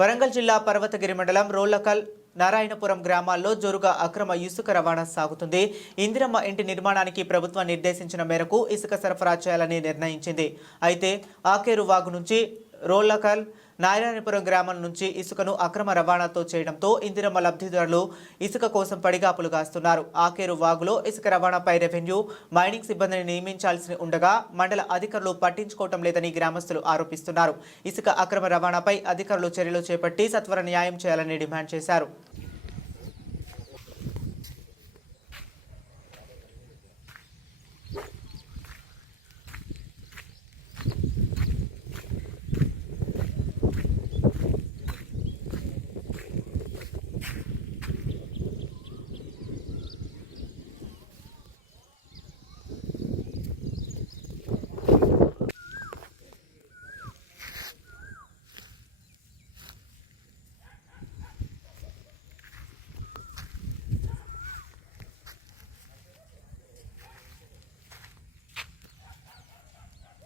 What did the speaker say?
వరంగల్ జిల్లా పర్వతగిరి మండలం రోళ్ళకల్ నారాయణపురం గ్రామాల్లో జోరుగా అక్రమ ఇసుక రవాణా సాగుతుంది. ఇందిరమ్మ ఇంటి నిర్మాణానికి ప్రభుత్వం నిర్దేశించిన మేరకు ఇసుక సరఫరా చేయాలని నిర్ణయించింది. అయితే ఆకేరు వాగు నుంచి రోళ్ళకల్ నారాయణపురం గ్రామం నుంచి ఇసుకను అక్రమ రవాణాతో చేయడంతో ఇందిరమ్మ లబ్ధిదారులు ఇసుక కోసం పడిగాపులు కాస్తున్నారు. ఆకేరు వాగులో ఇసుక రవాణాపై రెవెన్యూ మైనింగ్ సిబ్బందిని నియమించాల్సి ఉండగా మండల అధికారులు పట్టించుకోవటం లేదని గ్రామస్తులు ఆరోపిస్తున్నారు. ఇసుక అక్రమ రవాణాపై అధికారులు చర్యలు చేపట్టి సత్వర న్యాయం చేయాలని డిమాండ్ చేశారు.